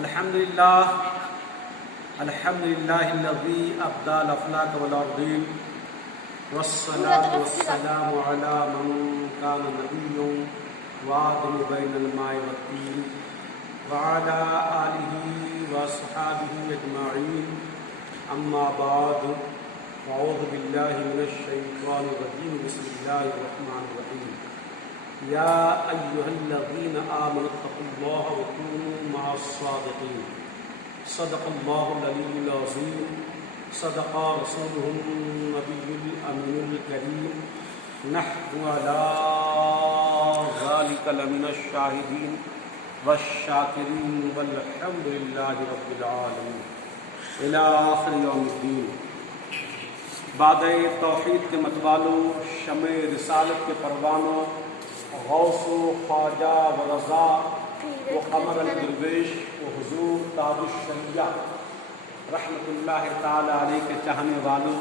الحمد لله الذي أبدى الأفلاك والأرضين والصلاة والسلام على من كان نبي وآدم بين الماء والطين وعلى آله وصحابه أجمعين أما بعد أعوذ بالله من الشيطان الرجيم بسم الله الرحمن الرحيم يا أيها الذين آمنوا اتقوا الله وكونوا مع الصادقين صدق الله العلي العظيم صدق رسوله النبي الأمين الكريم نحن على ذلك لمن الشاهدين والشاكرين والحمد لله رب العالمين إلى آخر يوم الدين. بعد توحید کے متوالوں، شمع رسالت کے پروانوں، غوث و خواجہ و رضا و قمر الدرویش و حضور تاج الشریعہ رحمۃ اللہ تعالی علیہ کے چاہنے والوں،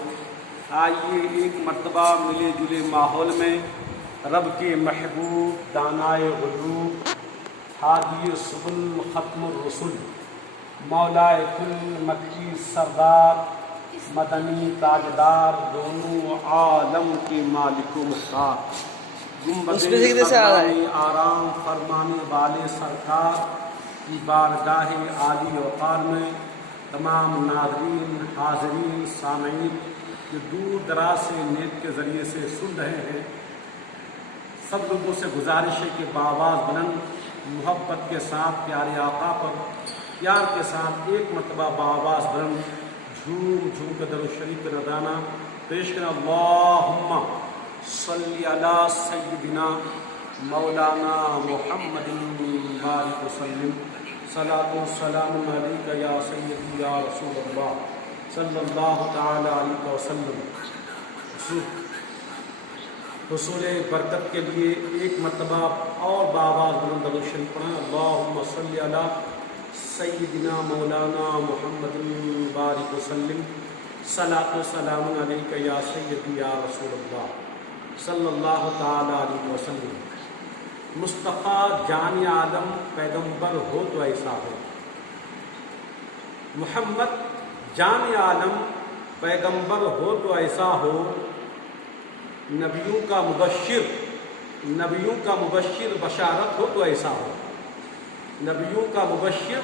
آئیے ایک مرتبہ ملے جلے ماحول میں رب کے محبوب دانائے غیوب ہادی سبل ختم الرسل مولائے کل مکی سردار مدنی تاجدار دونوں عالم کے مالک و مختار گنبد آرام فرمانے والے سرکار کی بارگاہ عالی وقار میں تمام ناظرین، حاضرین، سامعین جو دور دراز سے نیٹ کے ذریعے سے سن رہے ہیں، سب لوگوں سے گزارش ہے کہ بآواز بلند محبت کے ساتھ پیارے آقا پر پیار کے ساتھ ایک مرتبہ بآواز بلند جھوم جھوم کے درود شریف کا نذرانہ پیش کریں. اللہم صلی علی سیدنا مولانا محمد بارک وسلم صلاۃ و سلام علیک یا سیدی یا رسول اللہ صلی اللہ تعالی علیہ وسلم. حصول برکت کے لیے ایک مرتبہ اور بآواز بلند درود شریف پڑھیں. اللہم صلی علی سیدنا مولانا محمد بارک وسلم صلاۃ و سلام علیک یا سیدی یا رسول اللہ صلی اللہ تعالی علیہ وسلم. مصطفیٰ جان عالم پیغمبر ہو تو ایسا ہو. محمد جان عالم پیغمبر ہو تو ایسا ہو. نبیوں کا مبشر بشارت ہو تو ایسا ہو. نبیوں کا مبشر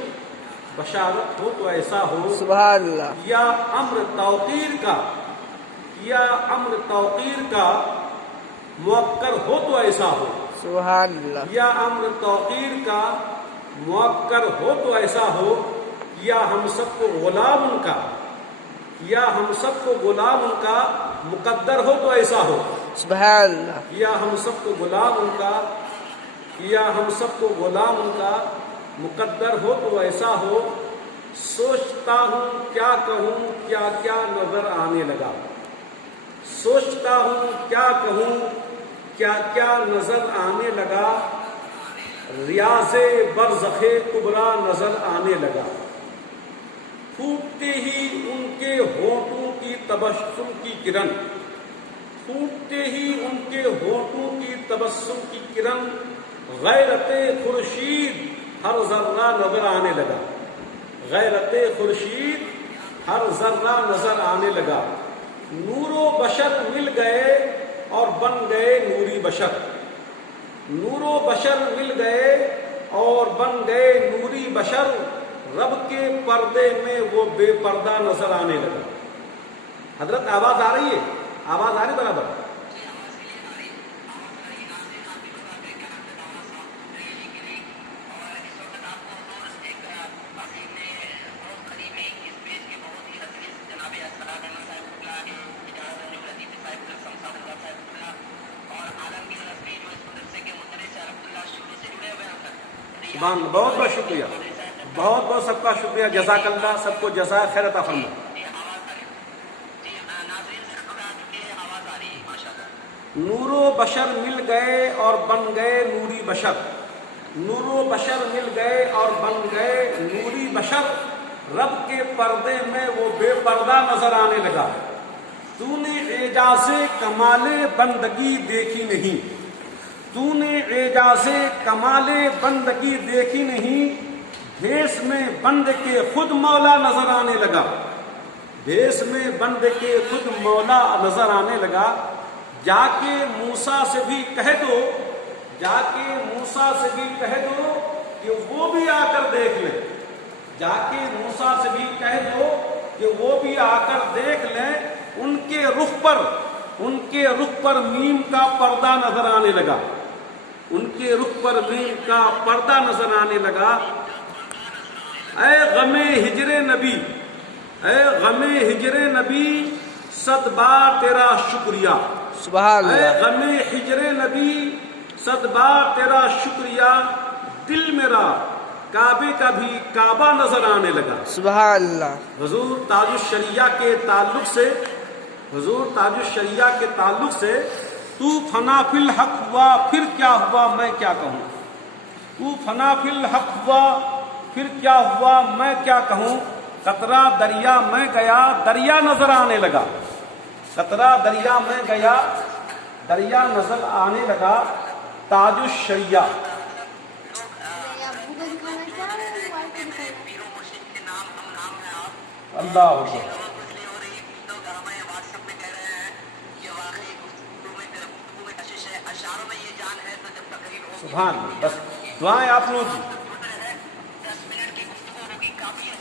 بشارت ہو تو ایسا ہو. سبحان اللہ. یا امر توقیر کا موقر ہو تو ایسا ہو. سبحان اللہ. یا امر توقیر کا موقر ہو تو ایسا ہو. یا ہم سب کو غلام ان کا مقدر ہو تو ایسا ہو. سبحان اللہ. یا ہم سب کو غلام ان کا مقدر ہو تو ایسا ہو. سوچتا ہوں کیا کہوں کیا کیا نظر آنے لگا. سوچتا ہوں کیا کہوں کیا کیا نظر آنے لگا. ریاض برزخ کبریٰ نظر آنے لگا. پھوٹتے ہی ان کے ہونٹوں کی تبسم کی کرن. پھوٹتے ہی ان کے ہونٹوں کی تبسم کی کرن. غیرت خورشید ہر ذرہ نظر آنے لگا. غیرت خورشید ہر ذرہ نظر آنے لگا. نور و بشر مل گئے اور بن گئے نوری بشر. نور و بشر مل گئے اور بن گئے نوری بشر. رب کے پردے میں وہ بے پردہ نظر آنے لگا. حضرت آواز آ رہی ہے؟ آواز آ رہی برابر؟ بہت بہت شکریہ، بہت بہت سب کا شکریہ. جزاک اللہ، سب کو جزائے خیر عطا فرمائے. نور و بشر مل گئے اور بن گئے نوری بشر. نور و بشر مل گئے اور بن گئے نوری بشر. رب کے پردے میں وہ بے پردہ نظر آنے لگا. تو نے اعجاز کمال بندگی دیکھی نہیں. تو نے اعجاز کمال بندگی دیکھی نہیں. بھیس میں بند کے خود مولا نظر آنے لگا، بھیس میں بند کے خود مولا نظر آنے لگا، جا کے موسیٰ سے بھی کہہ دو، جا کے موسیٰ سے بھی کہہ دو کہ وہ بھی آ کر دیکھ لیں، جا کے موسیٰ سے بھی کہہ دو کہ وہ بھی آ کر دیکھ لیں۔ ان کے رخ پر میم کا پردہ نظر آنے لگا، ان کے رخ پر میم کا پردہ نظر آنے لگا۔ اے غم ہجر نبی، اے غم ہجر نبی، 100 بار تیرا شکریہ، سبحان اے اللہ، غم ہجر نبی، 100 بار تیرا شکریہ، دل میرا کعبے کا بھی کعبہ نظر آنے لگا۔ سبحان اللہ، حضور تاج الشریعہ کے تعلق سے، حضور تاج الشریعہ کے تعلق سے، تو فنا فی الحق ہوا پھر کیا ہوا میں کیا کہوں، تو فنا فی الحق ہوا پھر کیا ہوا میں کیا کہوں، قطرہ دریا میں گیا دریا نظر آنے لگا، قطرہ دریا میں گیا دریا نظر آنے لگا۔ تاج الشریعہ، اللہ اکبر، سبحان اللہ۔ بس دعائیں آپ لوگوں کی،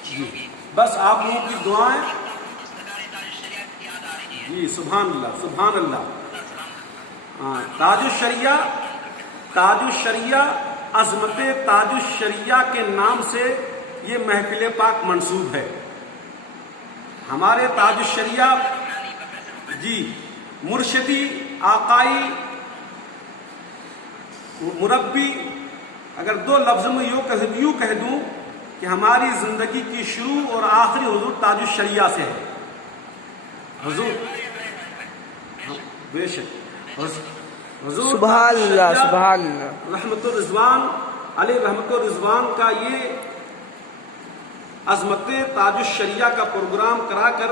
جی بس آپ لوگوں کی دعائیں، جی سبحان اللہ سبحان اللہ۔ ہاں، تاج الشریعہ، تاج الشریعہ، عظمت تاج الشریعہ کے نام سے یہ محفل پاک منسوب ہے۔ ہمارے تاج الشریعہ، جی مرشدی، آقائی، مربی، اگر 2 لفظ میں یوں کہہ دوں کہ ہماری زندگی کی شروع اور آخری حضور تاج الشریعہ سے ہے۔ حضور بے شک حضور سبحان اللہ، سبحان اللہ، رحمت الرضوان علیہ رحمت الرضوان کا یہ عظمت تاج الشریعہ کا پروگرام کرا کر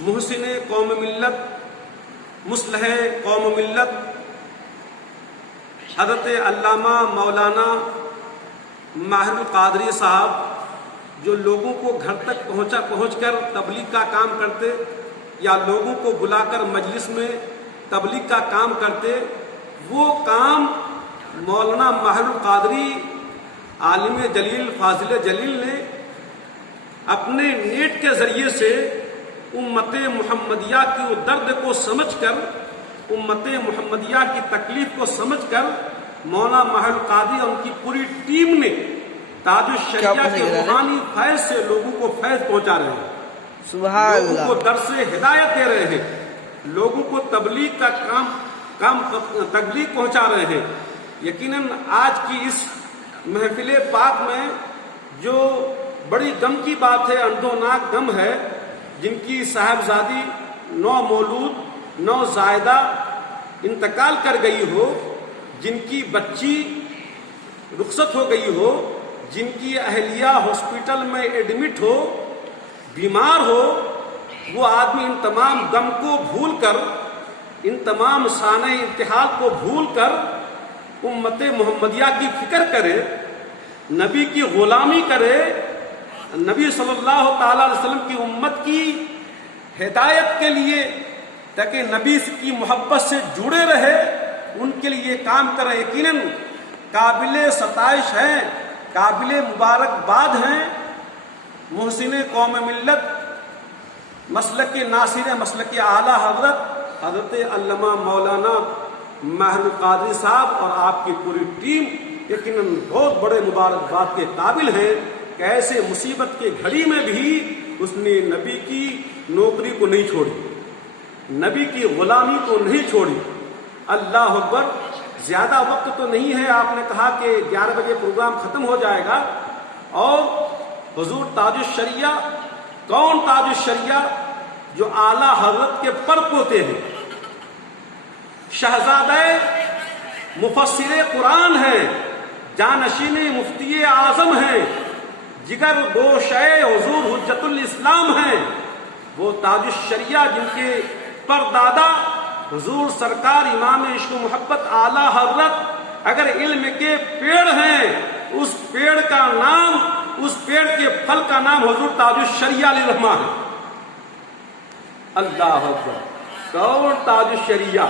محسن قوم ملت، مصلح قوم ملت حضرت علامہ مولانا ماہر القادری صاحب، جو لوگوں کو گھر تک پہنچ کر تبلیغ کا کام کرتے یا لوگوں کو بلا کر مجلس میں تبلیغ کا کام کرتے، وہ کام مولانا ماہر القادری عالم جلیل فاضل جلیل نے اپنے نیٹ کے ذریعے سے امت محمدیہ کی وہ درد کو سمجھ کر، امت محمدیہ کی تکلیف کو سمجھ کر، مولانا ماہر القادری اور ان کی پوری ٹیم نے تاج الشریعہ کے روحانی فیض سے لوگوں کو فیض پہنچا رہے ہیں، سبحان لوگوں اللہ، کو درس ہدایت دے رہے ہیں، لوگوں کو تبلیغ کا تبلیغ پہنچا رہے ہیں۔ یقیناً آج کی اس محفل پاک میں جو بڑی غم کی بات ہے، اندوناک غم ہے، جن کی صاحبزادی نومولود نوزائیدہ انتقال کر گئی ہو، جن کی بچی رخصت ہو گئی ہو، جن کی اہلیہ ہاسپٹل میں ایڈمٹ ہو، بیمار ہو، وہ آدمی ان تمام غم کو بھول کر، ان تمام سانح ارتحال کو بھول کر امت محمدیہ کی فکر کرے، نبی کی غلامی کرے، نبی صلی اللہ تعالیٰ علیہ وسلم کی امت کی ہدایت کے لیے، تاکہ نبی کی محبت سے جڑے رہے، ان کے لیے یہ کام کرے۔ یقیناً قابل ستائش ہیں، قابل مبارکباد ہیں محسن قوم ملت، مسلک ناصر، مسلک اعلیٰ حضرت علامہ مولانا ماہر القادری صاحب اور آپ کی پوری ٹیم یقیناً بہت بڑے مبارکباد کے قابل ہیں کہ ایسے مصیبت کے گھڑی میں بھی اس نے نبی کی نوکری کو نہیں چھوڑی، نبی کی غلامی کو نہیں چھوڑی۔ اللہ اکبر۔ زیادہ وقت تو نہیں ہے، آپ نے کہا کہ 11 بجے پروگرام ختم ہو جائے گا، اور حضور تاج الشریعہ، کون تاج الشریعہ؟ جو اعلیٰ حضرت کے پر پوتے ہیں، شہزادہ مفسر قرآن ہیں، جانشین مفتی اعظم ہیں، جگر گوشے حضور حجت الاسلام ہیں، وہ تاج الشریعہ جن کے پردادا حضور سرکار امام عشق و محبت اعلیٰ حضرت اگر علم کے پیڑ ہیں، اس پیڑ کا نام، اس پیڑ کے پھل کا نام حضور تاج الشریعہ علیہ الرحمہ ہے۔ اللہ اکبر، کون تاج الشریعہ؟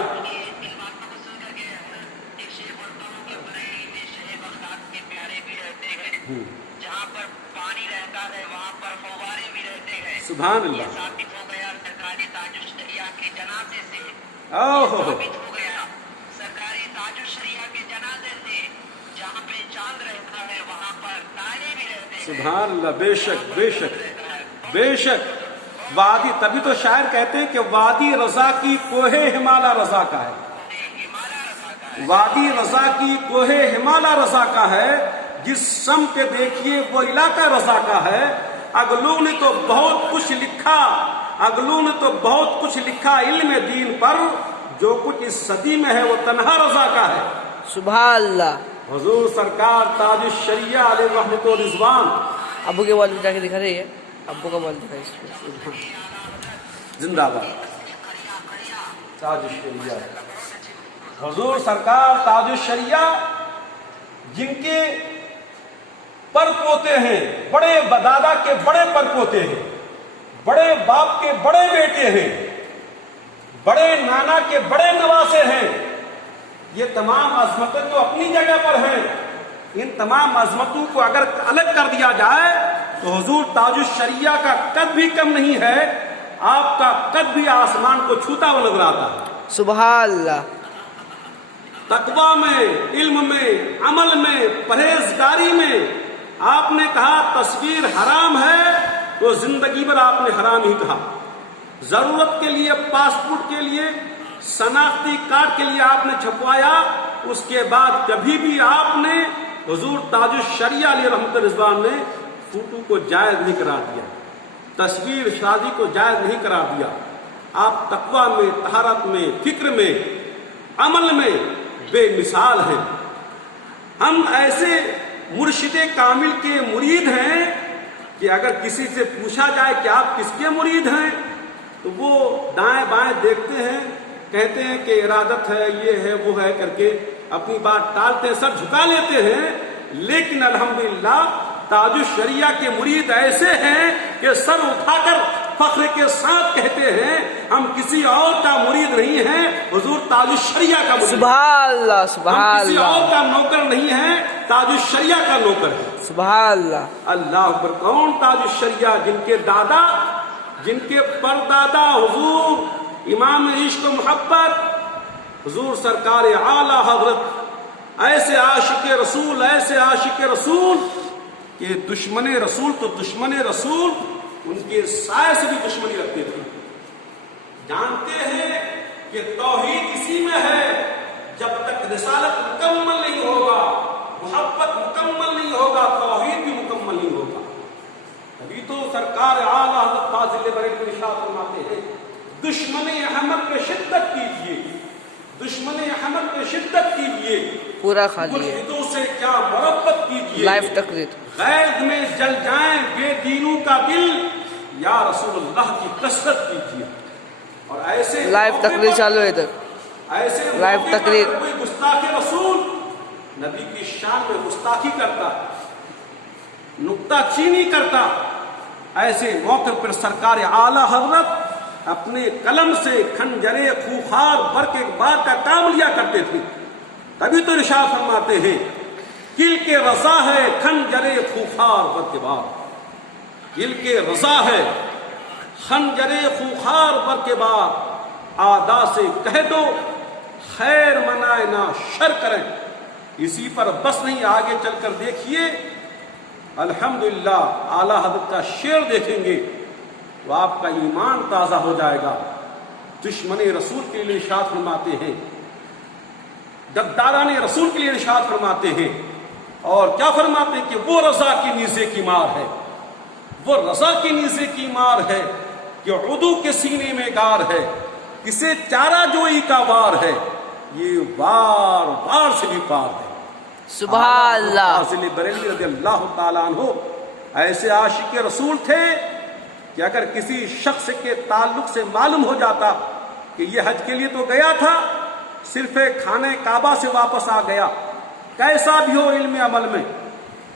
جہاں پر پانی رہتا ہے وہاں پر فوارے بھی رہتے ہیں۔ سبحان اللہ، ثابت ہو گیا سرکاری تاج الشریعہ کے جنازے سے، اوہ، ثابت ہو گیا سرکاری تاج الشریعہ کے جنازے سے، جہاں پہ چاند رہتا ہے وہاں پر تارے بھی رہتے ہیں۔ سبحان اللہ، بے شک بے شک بے شک۔ وادی، تبھی تو شاعر کہتے ہیں کہ وادی رضا کی کوہ ہمالا رضا کا ہے، وادی رضا کی کوہ ہمالا رضا کا ہے، جس سمت دیکھیے وہ علاقہ رضا کا ہے۔ اگلوں نے تو بہت کچھ لکھا، اگلوں نے تو بہت کچھ لکھا علم دین پر، جو کچھ اس صدی میں ہے وہ تنہا رضا کا ہے۔ سبحان اللہ۔ حضور سرکار تاج الشریعہ علیہ رحمت و رضوان، ابو کے والد جا کے دکھا رہی ہے، ابو کا والد دکھا اس کو۔ زندہ باد تاج الشریعہ، حضور سرکار تاج الشریعہ، جن کے پر پوتے ہیں، بڑے بدادا کے بڑے پر پوتے ہیں، بڑے باپ کے بڑے بیٹے ہیں، بڑے نانا کے بڑے نواسے ہیں۔ یہ تمام عظمتیں تو اپنی جگہ پر ہیں، ان تمام عظمتوں کو اگر الگ کر دیا جائے تو حضور تاج الشریعہ کا قد بھی کم نہیں ہے، آپ کا قد بھی آسمان کو چھوتا ہوا نظر آتا ہے۔ سبحان اللہ۔ تقویٰ میں، علم میں، عمل میں، پرہیزگاری میں آپ نے کہا تصویر حرام ہے تو زندگی بھر آپ نے حرام ہی کہا۔ ضرورت کے لیے، پاسپورٹ کے لیے، شناختی کارڈ کے لیے آپ نے چھپوایا، اس کے بعد کبھی بھی آپ نے حضور تاج الشریعہ علیہ رحمت رضوان نے فوٹو کو جائز نہیں قرار دیا، تصویر شادی کو جائز نہیں قرار دیا۔ آپ تقویٰ میں، طہارت میں، فکر میں، عمل میں بے مثال ہیں۔ ہم ایسے مرشد کامل کے مرید ہیں کہ اگر کسی سے پوچھا جائے کہ آپ کس کے مرید ہیں تو وہ دائیں بائیں دیکھتے ہیں، کہتے ہیں کہ ارادت ہے، یہ ہے، وہ ہے کر کے اپنی بات ٹالتے ہیں، سر جھکا لیتے ہیں۔ لیکن الحمدللہ تاج الشریعہ کے مرید ایسے ہیں کہ سر اٹھا کر فخر کے ساتھ کہتے ہیں ہم کسی اور کا مرید نہیں ہیں، حضور تاج الشریعہ کا مرید۔ سبحان اللہ، ہم سبحان کسی اور اللہ، کا نوکر نہیں ہے، تاج الشریعہ کا نوکر ہے۔ سبحان اللہ۔ اللہ اکبر، کون تاج الشریعہ؟ جن کے دادا، جن کے پردادا حضور امام عشق و محبت حضور سرکار اعلی حضرت، ایسے عاشق رسول، ایسے عاشق رسول کہ دشمن رسول تو دشمن رسول ان کے سائے سے بھی دشمنی رکھتے تھے۔ جانتے ہیں کہ توحید اسی میں ہے، جب تک رسالت مکمل نہیں ہوگا، محبت مکمل نہیں ہوگا، توحید بھی مکمل نہیں ہوگا۔ ابھی تو سرکار اعلی حضرت فاضل بریلوی کو ارشاد فرماتے ہیں دشمن احمد پہ شدت کیجیے، دشمن احمد پہ شدت کیجیے، پورا خالی ہے، ملحدوں سے کیا محبت کیجیے، لائف تقریر۔ غیظ میں جل جائیں بے دینوں کا دل، یا رسول اللہ کی کثرت کیجیے۔ اور ایسے لائف موقع تقریر پر، چالو ہے ادھر، ایسے لائف موقع پر تقریر۔ کوئی گستاخ رسول نبی کی شان میں گستاخی کرتا، نکتہ چینی کرتا، ایسے موقع پر سرکار اعلی حضرت اپنے قلم سے خنجر خوخار بر کے بار کا کام لیا کرتے تھے۔ تبھی تو ارشاد فرماتے ہیں کل کے رضا ہے خنجر خوخار بر کے بار، کل کے رضا ہے خنجر خوخار بر کے بار، آدا سے کہہ دو خیر منائے نہ شر کریں۔ اسی پر بس نہیں، آگے چل کر دیکھیے الحمدللہ اعلیٰ حضرت کا شعر دیکھیں گے تو آپ کا ایمان تازہ ہو جائے گا۔ دشمن رسول کے لیے ارشاد فرماتے ہیں، غداران رسول کے لیے ارشاد فرماتے ہیں، اور کیا فرماتے ہیں کہ وہ رضا کی نیزے کی مار ہے، وہ رضا کی نیزے کی مار ہے کہ عدو کے سینے میں گار ہے، اسے چارہ جوئی کا وار ہے، یہ وار وار سے بھی پار ہے۔ سبحان اللہ۔ فاضل بریلوی رضی اللہ تعالیٰ عنہ ایسے عاشق رسول تھے کہ اگر کسی شخص کے تعلق سے معلوم ہو جاتا کہ یہ حج کے لیے تو گیا تھا، صرف خانہ کعبہ سے واپس آ گیا، کیسا بھی ہو علم عمل میں،